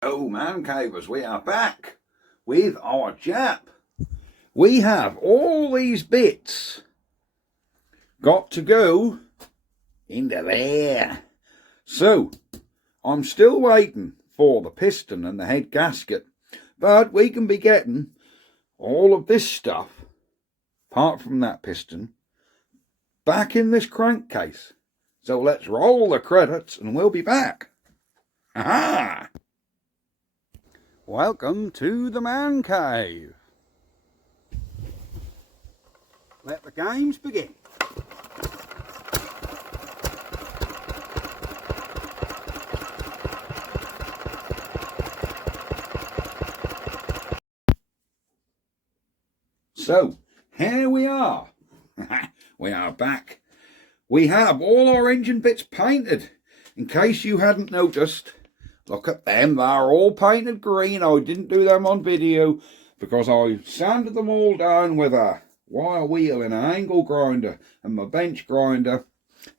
Oh, man cavers, we are back with our JAP. We have all these bits got to go into there. So, I'm still waiting for the piston and the head gasket, but we can be getting all of this stuff, apart from that piston, back in this crankcase. So let's roll the credits and we'll be back. Aha! Welcome to the man cave. Let the games begin. So, here we are. We are back. We have all our engine bits painted. In case you hadn't noticed, look at them, they're all painted green. I didn't do them on video because I sanded them all down with a wire wheel and an angle grinder and my bench grinder,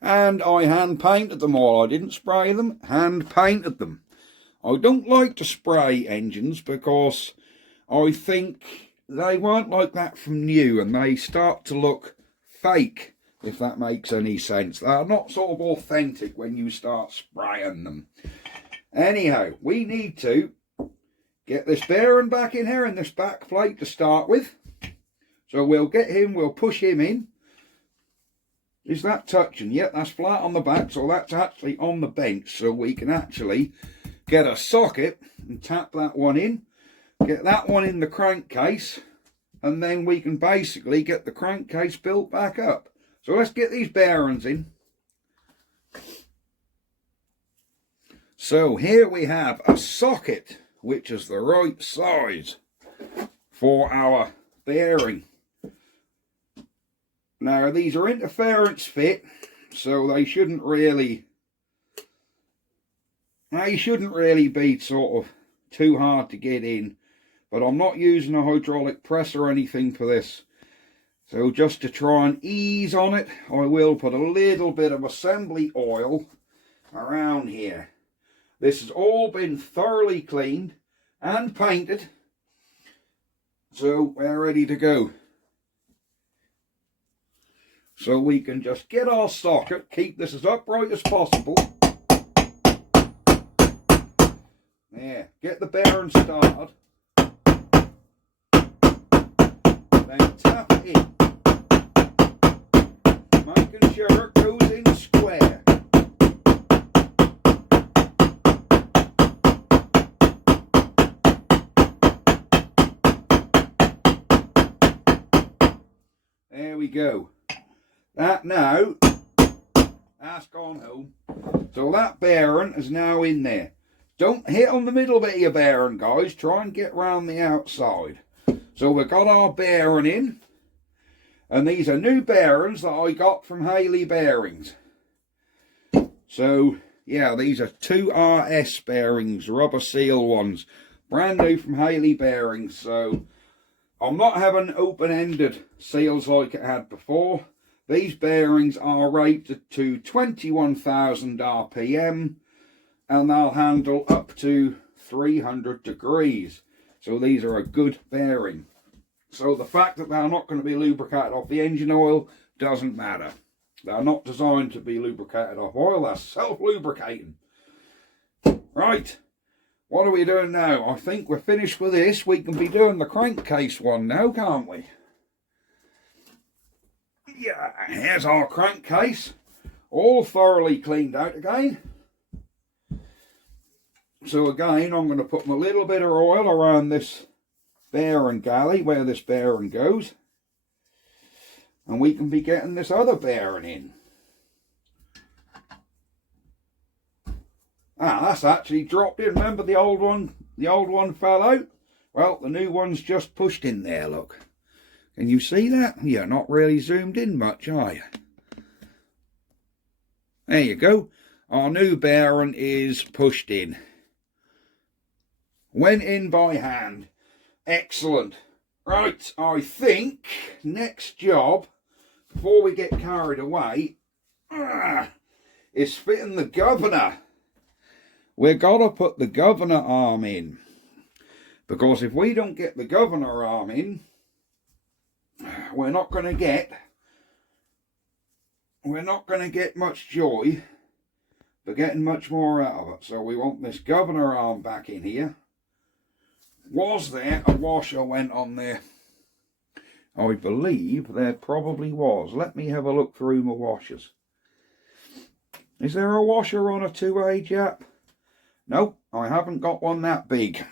and I hand painted them all. I didn't spray them, hand painted them. I don't like to spray engines because I think they weren't like that from new and they start to look fake, if that makes any sense. They're not sort of authentic when you start spraying them. Anyhow, we need to get this bearing back in here in this back plate to start with. So we'll get him, we'll push him in. Is that touching? Yep, that's flat on the back, so that's actually on the bench. So we can actually get a socket and tap that one in, get that one in the crankcase, and then we can basically get the crankcase built back up. So let's get these bearings in. So here we have a socket which is the right size for our bearing. Now these are interference fit, so they shouldn't really be sort of too hard to get in, but I'm not using a hydraulic press or anything for this. So just to try and ease on it, I will put a little bit of assembly oil around here. This has all been thoroughly cleaned and painted, so we're ready to go. So we can just get our socket, keep this as upright as possible. There, get the bearing started. Then tap it in, making sure it goes in square. There we go. That now, that's gone home. So that bearing is now in there. Don't hit on the middle bit of your bearing, guys. Try and get round the outside. So we've got our bearing in. And these are new bearings that I got from Haley Bearings. So, yeah, these are 2 RS bearings, rubber seal ones. Brand new from Haley Bearings. So, I'm not having open-ended seals like it had before. These bearings are rated to 21,000 RPM and they'll handle up to 300 degrees. So these are a good bearing. So the fact that they're not going to be lubricated off the engine oil doesn't matter. They're not designed to be lubricated off oil, they're self-lubricating. Right, what are we doing now? I think we're finished with this. We can be doing the crankcase one now, can't we? Yeah, here's our crankcase, all thoroughly cleaned out again. So again, I'm going to put my little bit of oil around this bearing galley where this bearing goes, and we can be getting this other bearing in. Ah, that's actually dropped in. Remember the old one fell out? Well, the new one's just pushed in there, look. Can you see that? You're not really zoomed in much, are you? There you go. Our new bearing is pushed in. Went in by hand. Excellent. Right, I think next job, before we get carried away, is fitting the governor. we've got to put the governor arm in. Because if we don't get the governor arm in, we're not going to get much joy for getting much more out of it. So we want this governor arm back in here. Was there a washer went on there? I believe there probably was. Let me have a look through my washers. Is there a washer on a 2A JAP? No, I haven't got one that big.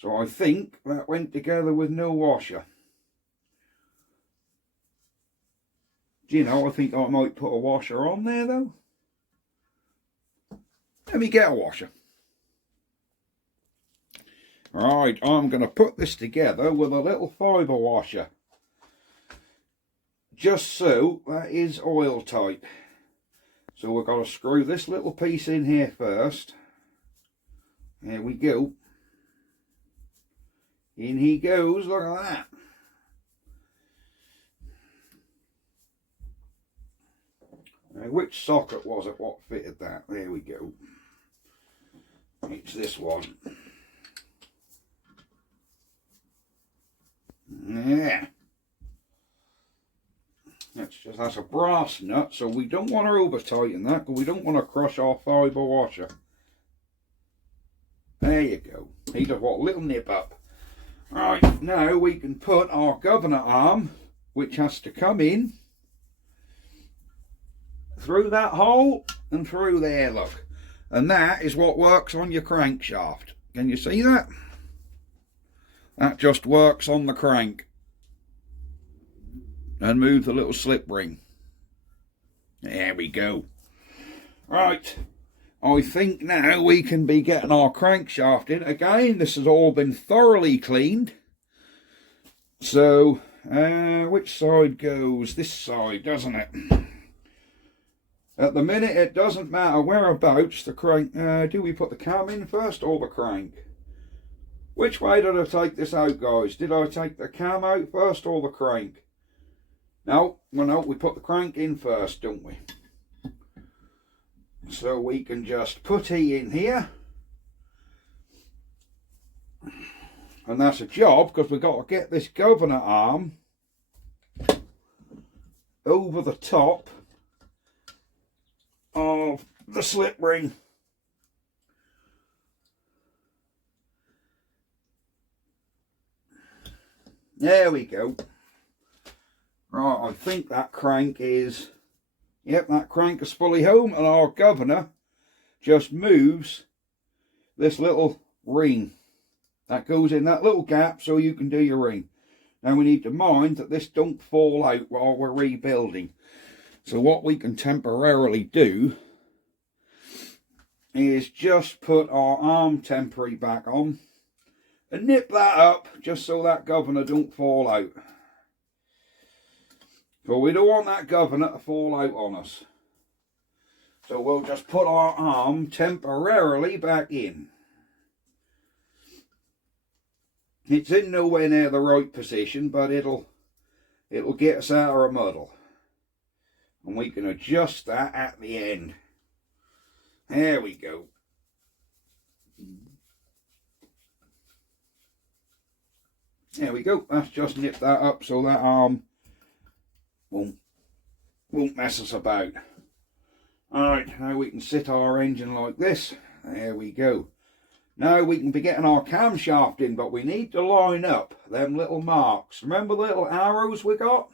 So I think that went together with no washer. Do you know, I think I might put a washer on there though. Let me get a washer. Right, I'm going to put this together with a little fibre washer. Just so that is oil tight. So we've got to screw this little piece in here first. There we go. In he goes, look at that. Now, which socket was it what fitted that? There we go. It's this one. Yeah. That's a brass nut, so we don't want to over tighten that, because we don't want to crush our fibre washer. There you go. He does what little nip up. Right, now we can put our governor arm, which has to come in through that hole and through there, look. And that is what works on your crankshaft. Can you see that? That just works on the crank. And move the little slip ring. There we go. Right. I think now we can be getting our crankshaft in. Again, this has all been thoroughly cleaned. So, which side goes? This side, doesn't it? At the minute, it doesn't matter whereabouts the crank... do we put the cam in first or the crank? Which way did I take this out, guys? Did I take the cam out first or the crank? No, well, no, we put the crank in first, don't we? So we can just put he in here. And that's a job, because we've got to get this governor arm over the top of the slip ring. There we go. Right, I think that crank is... Yep, that crank is fully home, and our governor just moves this little ring. That goes in that little gap so you can do your ring. Now we need to mind that this don't fall out while we're rebuilding. So what we can temporarily do is just put our arm temporary back on and nip that up just so that governor don't fall out. But we don't want that governor to fall out on us. So we'll just put our arm temporarily back in. It's in nowhere near the right position, but it'll get us out of a muddle. And we can adjust that at the end. There we go. There we go. Let's just nip that up so that arm won't mess us about. Alright, now we can sit our engine like this. There we go. Now we can be getting our camshaft in, but we need to line up them little marks. Remember the little arrows we got?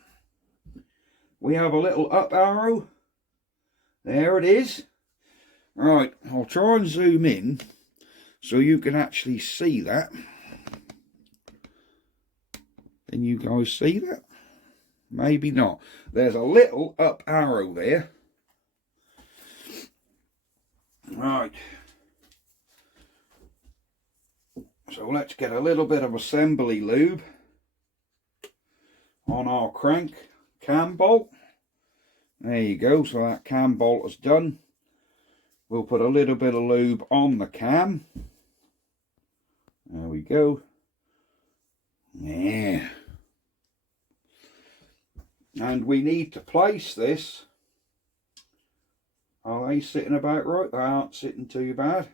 We have a little up arrow. There it is. Right, I'll try and zoom in so you can actually see that. Can you guys see that? Maybe not. There's a little up arrow there. Right. So let's get a little bit of assembly lube on our crank cam bolt. There you go. So that cam bolt is done. We'll put a little bit of lube on the cam. There we go. Yeah. And we need to place this. Are they sitting about right? They aren't sitting too bad.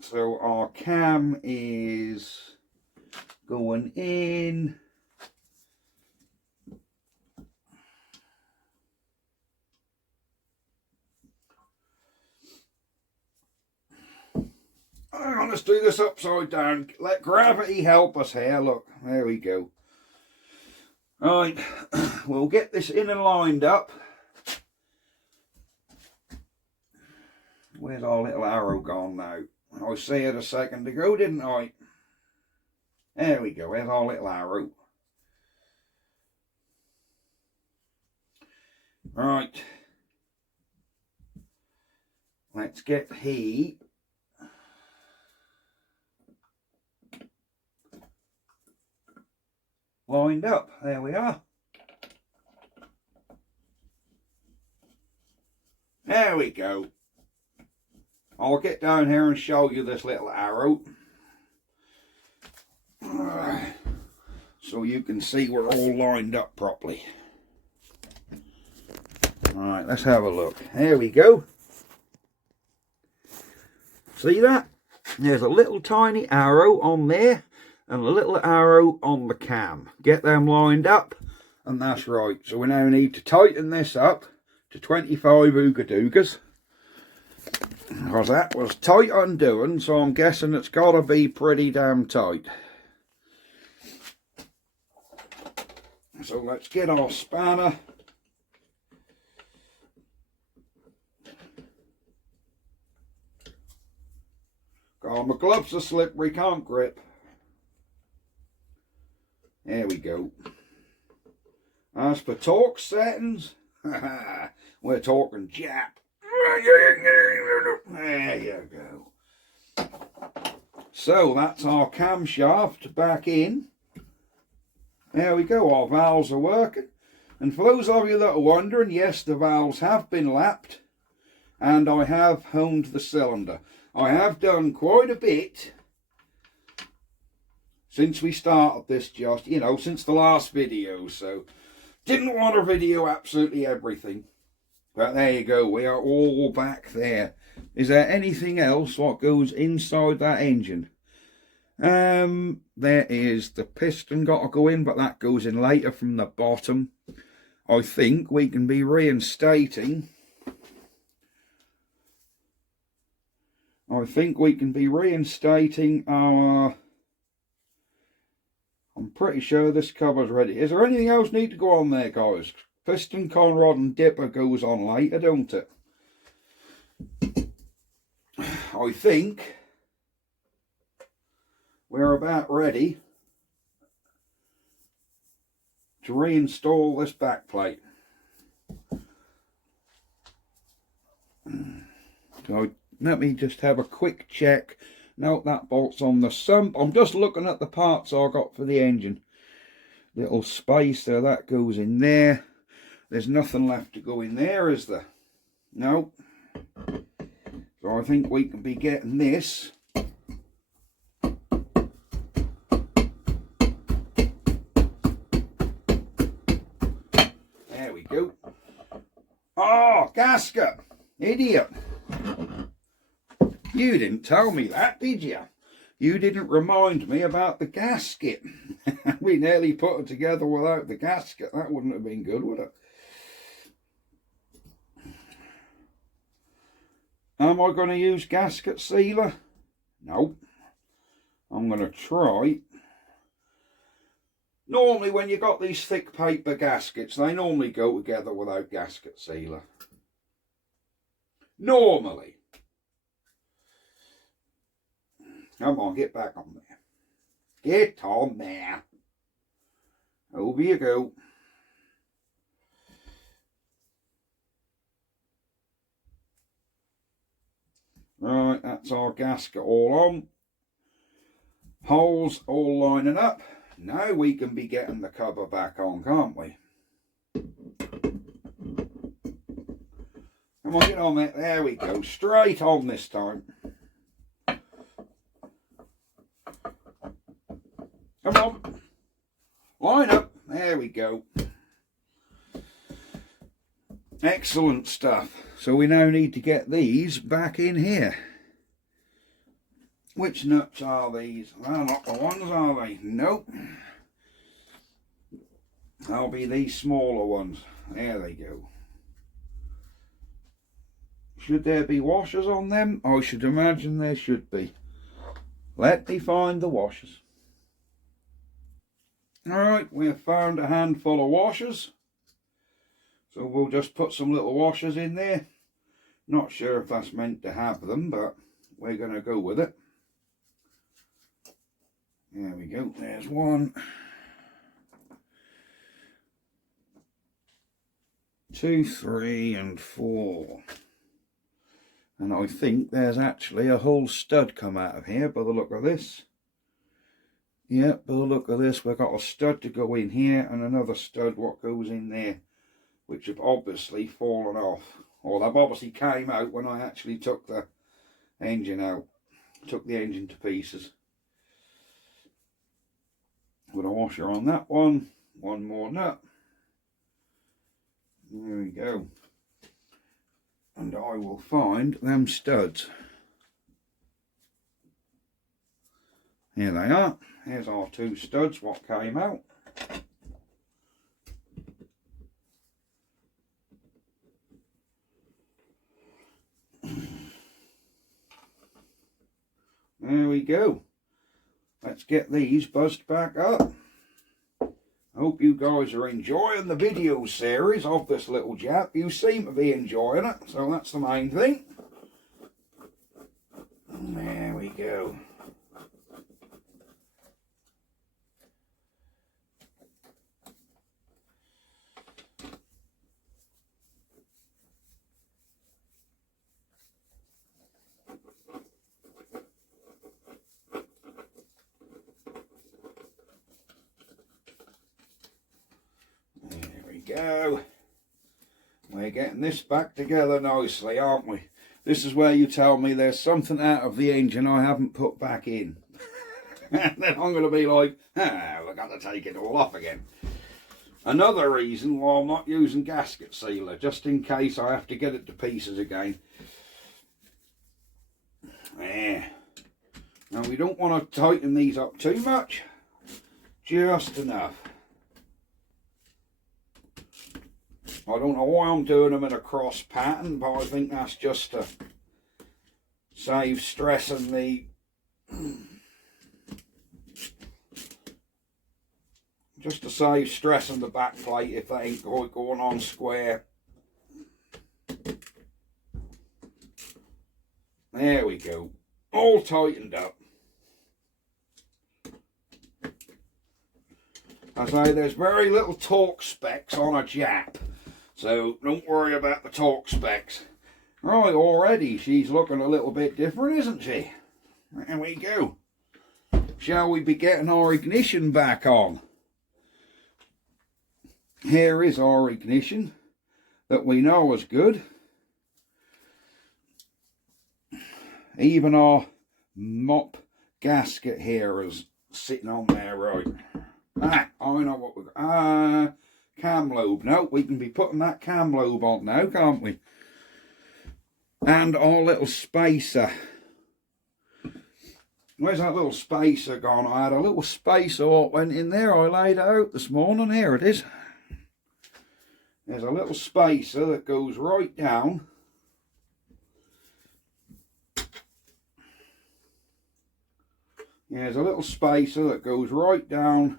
So our cam is going in. Hang on, let's do this upside down. Let gravity help us here. Look, there we go. Right, we'll get this in and lined up. Where's our little arrow gone now? I see it a second ago, didn't I? There we go, there's our little arrow. Right. Let's get he lined up. There we are. There we go. I'll get down here and show you this little arrow. So you can see we're all lined up properly. Alright, let's have a look. There we go. See that? There's a little tiny arrow on there and a little arrow on the cam. Get them lined up and that's right. So we now need to tighten this up to 25 ooga doogas. Because that was tight undoing, so I'm guessing it's got to be pretty damn tight. So let's get our spanner. God, my gloves are slippery, can't grip. There we go. As for torque settings, we're talking JAP. There you go. So that's our camshaft back in. There we go, our valves are working. And for those of you that are wondering, yes, the valves have been lapped and I have honed the cylinder. I have done quite a bit since we started this, just, you know, since the last video, so didn't want to video absolutely everything. But there you go, we are all back there. Is there anything else what goes inside that engine? There is the piston got to go in, but that goes in later from the bottom. I think we can be reinstating. Our... I'm pretty sure this cover's ready. Is there anything else need to go on there, guys? Piston, conrod and dipper goes on later, don't it? I think we're about ready to reinstall this back plate. So let me just have a quick check. No, that bolt's on the sump. I'm just looking at the parts I got for the engine. Little spacer, that goes in there. There's nothing left to go in there, is there? No. So I think we can be getting this. There we go. Oh, gasket. Idiot. You didn't tell me that, did you? You didn't remind me about the gasket. We nearly put it together without the gasket. That wouldn't have been good, would it? Am I going to use gasket sealer? No. I'm going to try. Normally when you've got these thick paper gaskets, they normally go together without gasket sealer. Normally. Come on, get back on there. Get on there. Over you go. Right, that's our gasket all on. Holes all lining up. Now we can be getting the cover back on, can't we? Come on, get on there. There we go. Straight on this time. Come on. Line up. There we go. Excellent stuff. So we now need to get these back in here. Which nuts are these? They're not the ones, are they? Nope. They'll be these smaller ones. There they go. Should there be washers on them? I should imagine there should be. Let me find the washers. Alright, we have found a handful of washers. So we'll just put some little washers in there. Not sure if that's meant to have them, but we're going to go with it. There we go, there's one. 2, 3 and 4. And I think there's actually a whole stud come out of here by the look of this. Yeah, by the look of this, we've got a stud to go in here and another stud what goes in there, which have obviously fallen off. Or they've obviously came out when I actually took the engine out. Took the engine to pieces. With a washer on that one. One more nut. There we go. And I will find them studs. Here they are. Here's our 2 studs what came out. There we go. Let's get these buzzed back up. I hope you guys are enjoying the video series of this little JAP. You seem to be enjoying it, so that's the main thing. There we go. Go. We're getting this back together nicely, aren't we? This is where you tell me there's something out of the engine I haven't put back in. And then I'm going to be like, we've got to take it all off again. Another reason why I'm not using gasket sealer, just in case I have to get it to pieces again. There. Now we don't want to tighten these up too much, just enough. I don't know why I'm doing them in a cross pattern, but I think that's just to save stressing the back plate if they ain't quite going on square. There we go, all tightened up. I say there's very little torque specs on a JAP. So don't worry about the torque specs. Right, already she's looking a little bit different, isn't she? There we go. Shall we be getting our ignition back on? Here is our ignition that we know is good. Even our mop gasket here is sitting on there right. I know what we're cam lobe. No, we can be putting that cam lobe on now, can't we? And our little spacer. Where's that little spacer gone? I had a little spacer what went in there. I laid it out this morning. Here it is. There's a little spacer that goes right down. There's a little spacer that goes right down.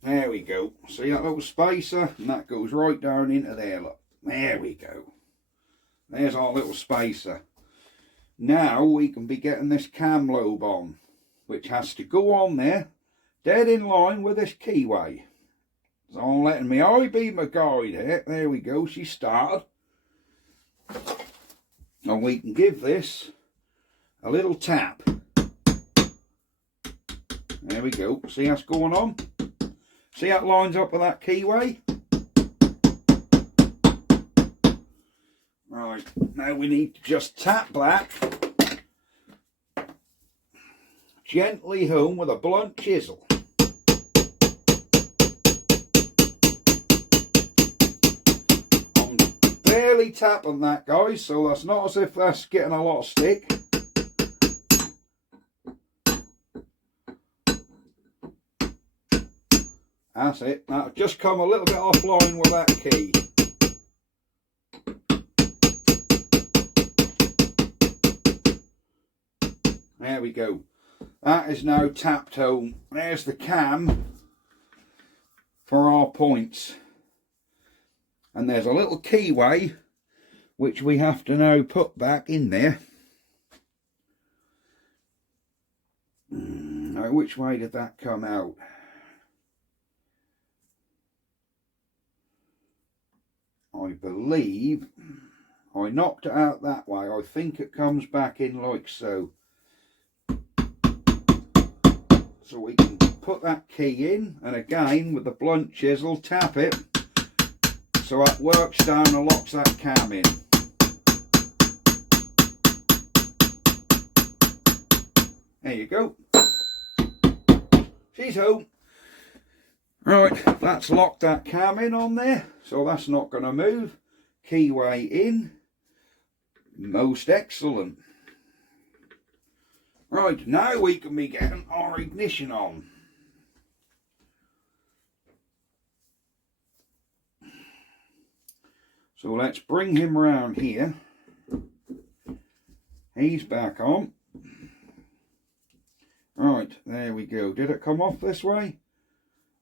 There we go. See that little spacer? And that goes right down into there, look. There we go. There's our little spacer. Now we can be getting this cam lobe on, which has to go on there, dead in line with this keyway. So I'm letting my eye be my guide here. There we go, she started. And we can give this a little tap. There we go. See that's going on? See how it lines up with that keyway? Right, now we need to just tap that gently home with a blunt chisel. gently tap on that, guys, so that's not as if that's getting a lot of stick. That's it. Now just come a little bit offline with that key. There we go. That is now tapped home. There's the cam for our points. And there's a little keyway which we have to now put back in there. Now, which way did that come out? I believe I knocked it out that way. I think it comes back in like so. So we can put that key in, and again with the blunt chisel tap it so it works down and locks that cam in. There you go. She's home. Right, that's locked that cam in on there, so that's not going to move. Keyway in. Most excellent. Right, now we can be getting our ignition on. So let's bring him round here. He's back on. Right, there we go. Did it come off this way?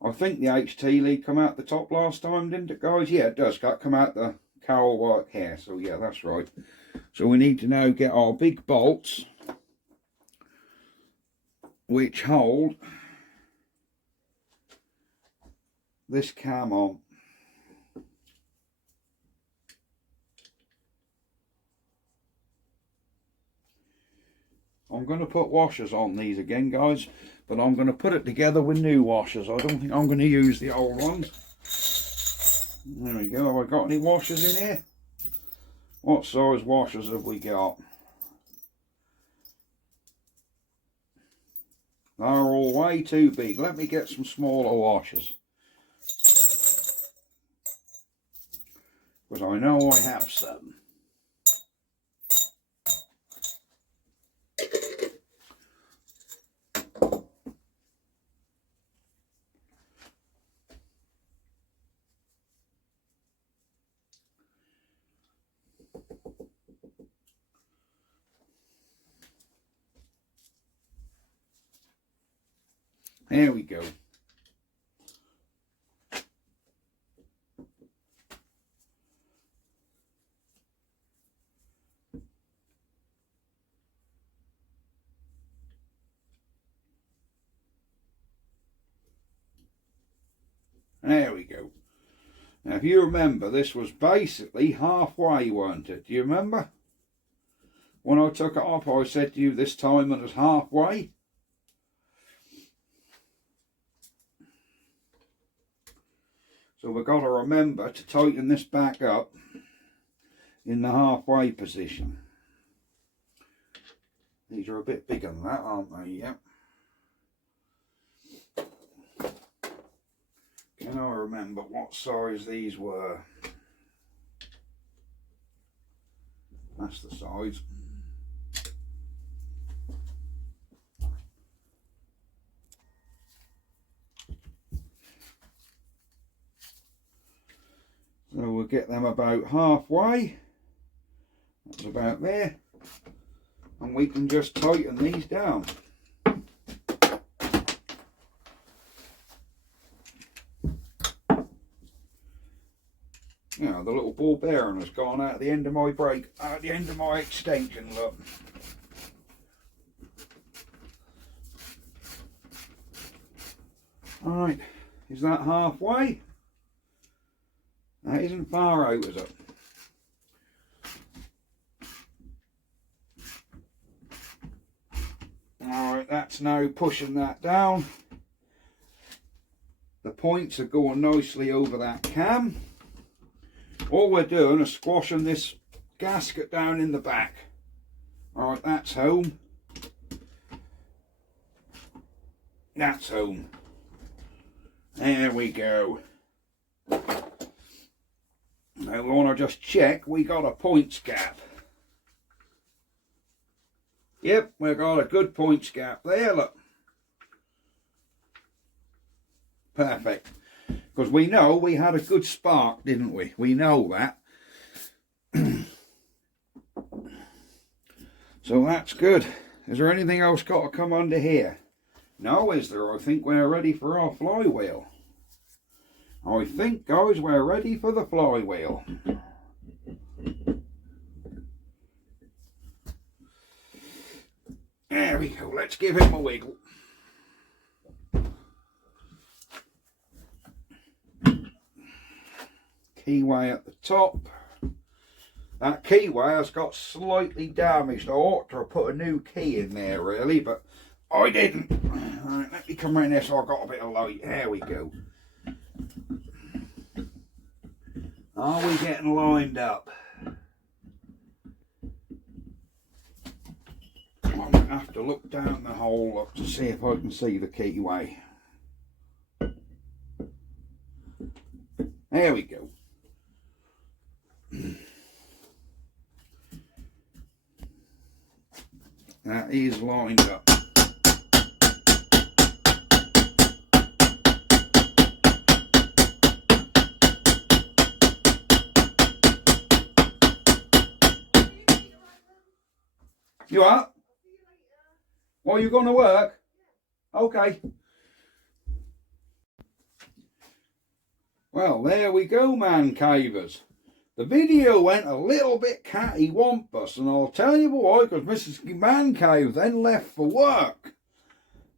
I think the HT lead come out the top last time, didn't it, guys? Yeah, it does. Got come out the cowl work here. So yeah, that's right. So we need to now get our big bolts which hold this cam on. I'm going to put washers on these again, guys, but I'm going to put it together with new washers. I don't think I'm going to use the old ones. There we go. Have I got any washers in here? What size washers have we got? They're all way too big. Let me get some smaller washers, because I know I have some. There we go. There we go. Now, if you remember, this was basically halfway, weren't it? Do you remember? When I took it off, I said to you this time it was halfway. So we've got to remember to tighten this back up in the halfway position. These are a bit bigger than that, aren't they? Yep. Can I remember what size these were? That's the size. So we'll get them about halfway. That's about there. And we can just tighten these down. Now the little ball bearing has gone out at the end of my brake, at the end of my extension, look. Alright, is that halfway? That isn't far out, is it? Alright, that's now pushing that down. The points are going nicely over that cam. All we're doing is squashing this gasket down in the back. Alright, that's home. That's home. There we go. Now we want to just check we got a points gap. Yep, we've got a good points gap there, look. Perfect. Because we know we had a good spark, didn't we? We know that. So that's good. Is there anything else got to come under here? No, is there? I think we're ready for our flywheel. I think, guys, we're ready for the flywheel. There we go. Let's give him a wiggle. Keyway at the top. That keyway has got slightly damaged. I ought to have put a new key in there, really, but I didn't. Right, let me come around there so I've got a bit of light. There we go. Are we getting lined up? I might have to look down the hole up to see if I can see the keyway. There we go. That is lined up. You are? Well, you going to work? Okay. Well, there we go, man cavers. The video went a little bit catty-wampus, and I'll tell you why, because Mrs. Man Cave then left for work.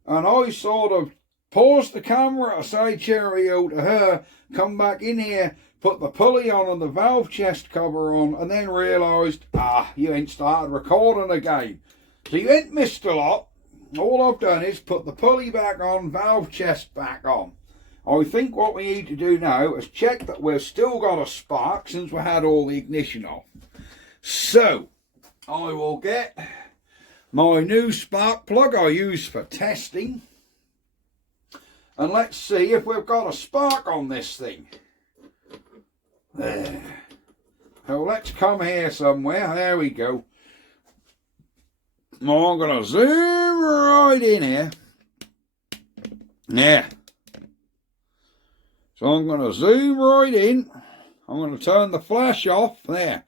And I sort of paused the camera, I say cheerio to her, come back in here, put the pulley on and the valve chest cover on, and then realised, you ain't started recording again. So you ain't missed a lot. All I've done is put the pulley back on, valve chest back on. I think what we need to do now is check that we've still got a spark since we had all the ignition off. So, I will get my new spark plug I use for testing. And let's see if we've got a spark on this thing. There. So let's come here somewhere. There we go. Now I'm going to zoom right in here. Yeah. So I'm going to zoom right in. I'm going to turn the flash off there.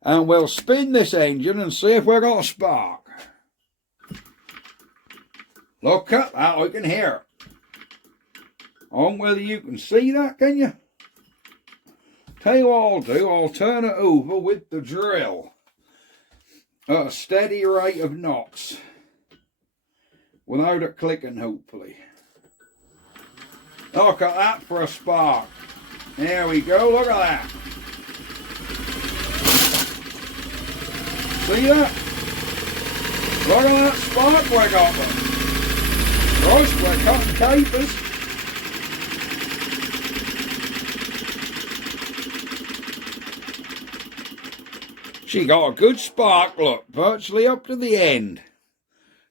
And we'll spin this engine and see if we've got a spark. Look at that, I can hear it. I don't know whether you can see that, can you? Tell you what I'll do, I'll turn it over with the drill at a steady rate of knots. Without it clicking, hopefully. Look at that for a spark. There we go, look at that. See that? Look at that spark we got there. Christ, we're cutting capers. She got a good spark, look, virtually up to the end.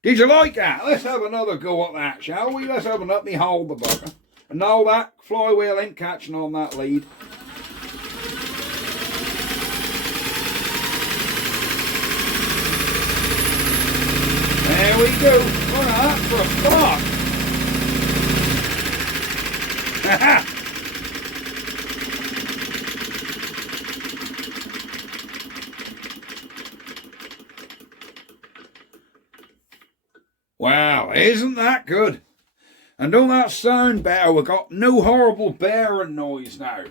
Did you like that? Let's have another go at that, shall we? Let's have an up me hold the bugger. And no, that flywheel ain't catching on that lead. There we go. Look at that for a spark. Wow, isn't that good? And don't that sound better? We've got no horrible bearing noise now.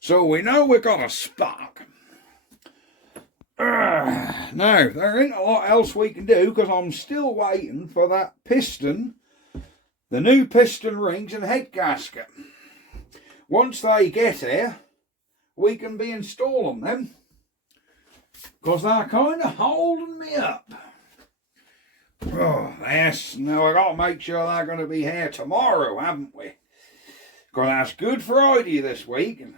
So we know we've got a spark. Now, there ain't a lot else we can do because I'm still waiting for that piston, the new piston rings and head gasket. Once they get here, we can be installing them because they're kind of holding me up. Oh, yes, now I've got to make sure they're going to be here tomorrow, haven't we? Because that's Good Friday this week. And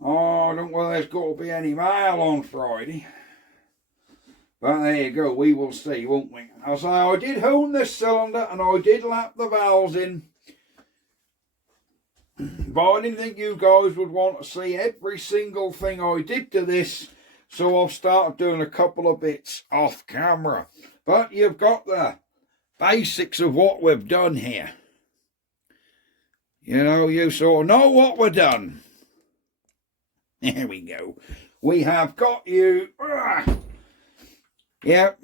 oh, I don't know whether there's got to be any mail on Friday. But there you go, we will see, won't we? I'll say I did hone this cylinder and I did lap the valves in But I didn't think you guys would want to see every single thing I did to this, so I've started doing a couple of bits off camera. But you've got the basics of what we've done here. You know, you sort of know what we've done. There we go. We have got you,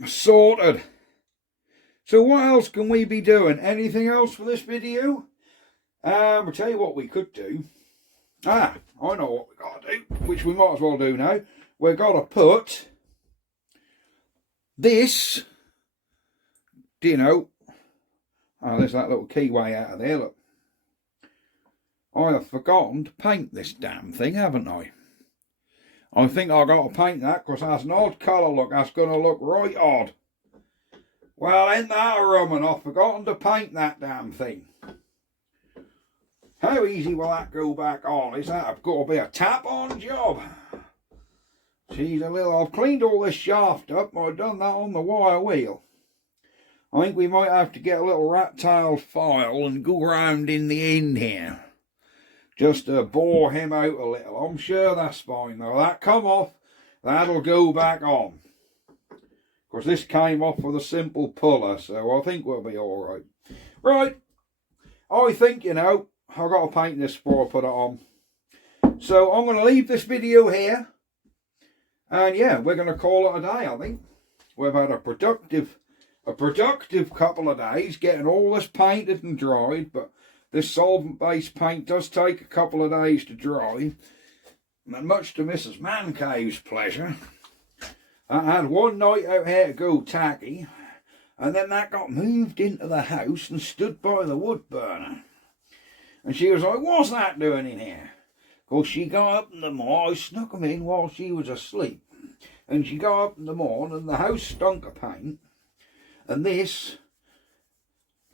sorted. So what else can we be doing? Anything else for this video? I'll tell you what we could do. I know what we got to do, which we might as well do now. We've got to put this, do you know, there's that little keyway out of there, look. I have forgotten to paint this damn thing, haven't I? I think I've got to paint that because that's an odd colour look. That's going to look right odd. Well, ain't that a rum, and I've forgotten to paint that damn thing. How easy will that go back on? Is that got to be a tap-on job? She's a little... I've cleaned all this shaft up. I've done that on the wire wheel. I think we might have to get a little rat-tailed file and go round in the end here. Just to bore him out a little. I'm sure that's fine though. That come off, that'll go back on. Of course, this came off with a simple puller, so I think we'll be alright. Right, I think, you know, I've got to paint this before I put it on. So I'm going to leave this video here. And yeah, we're going to call it a day, I think. We've had a productive couple of days getting all this painted and dried, but this solvent-based paint does take a couple of days to dry. And much to Mrs. Mancave's pleasure, I had one night out here to go tacky, and then that got moved into the house and stood by the wood burner. And she was like, what's that doing in here? Of course, she got up in the morning. I snuck them in while she was asleep. And she got up in the morning and the house stunk of paint. And this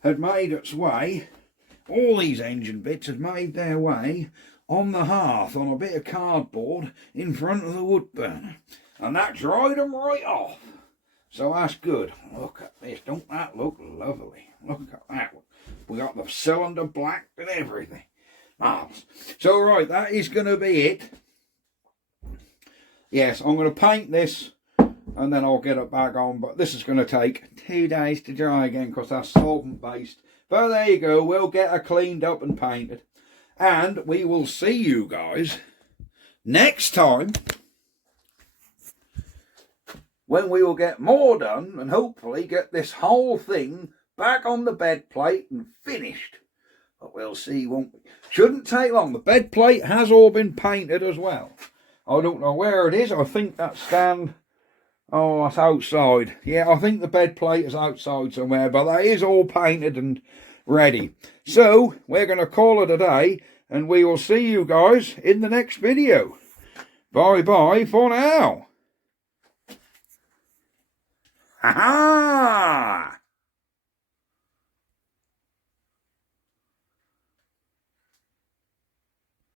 had made its way, all these engine bits had made their way on the hearth on a bit of cardboard in front of the wood burner. And that dried them right off. So that's good. Look at this. Don't that look lovely? Look at that one. We got the cylinder blacked and everything. Marvellous. So right, that is going to be it. Yes, I'm going to paint this and then I'll get it back on. But this is going to take 2 days to dry again because that's solvent based. But there you go. We'll get her cleaned up and painted. And we will see you guys next time, when we will get more done and hopefully get this whole thing back on the bed plate and finished. But we'll see, won't we? Shouldn't take long. The bed plate has all been painted as well. I don't know where it is. I think that stand... Oh, that's outside. Yeah, I think the bed plate is outside somewhere. But that is all painted and ready. So, we're going to call it a day. And we will see you guys in the next video. Bye-bye for now. Ha-ha!